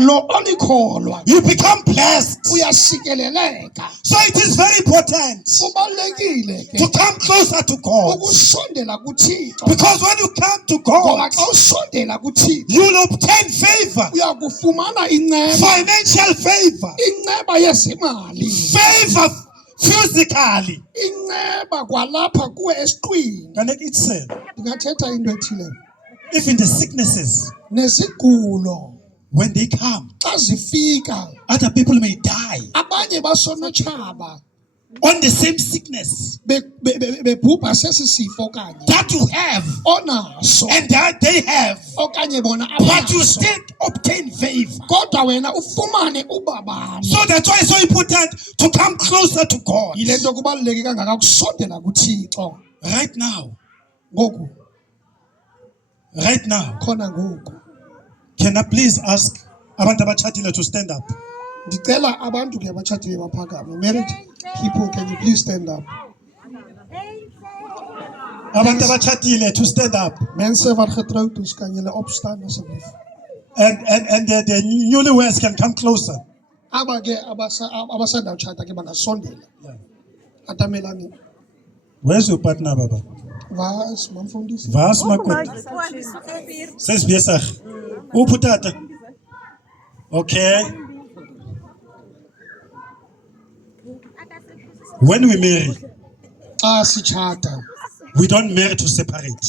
lo olikholwa you become blessed. uyasikeleleka. So it is very important Kubalulekile to ke come closer to God. ukusondela kuThixo, Because when you come to ngoba God, xa usondela kuThixo you will obtain favor, uyakufumana inceba, financial favor, inceba yezimali, favor physically. inceba kwalapha kuwe esiqwini. Can it say? Ndingathetha into ethile. Even the sicknesses, Nezigulo when they come, xa zifika, other people may die abanye basonotshaba on the same sickness bebhubha sesi sifo kanye that you have onaso and that they have, okanye bona but you abanaso, still obtain favor. kodwa wena ufumane ubabalo. So that's why it's so important to come closer to God. Yile nto kubaluleke kangaka ukusondela kuThixo Right now, ngoku, right now, khona ngoku. can I please ask abantu abatshadile to stand up? Ndicela abantu ke abatshatileyo baphakame. Married people, can you please stand up? Abantu abatshadile to stand up. Mense wat getroud is, kan julle opstaan asseblief. And the newlyweds can come closer. Aba ke abasanda utshata ke bangasondela. Atamelani. Where's your partner, Baba? Vas mamfundisi. Vas makoti. Says besig. Uphi tata? Okay. When we marry, Xa sitshata we don't marry to separate.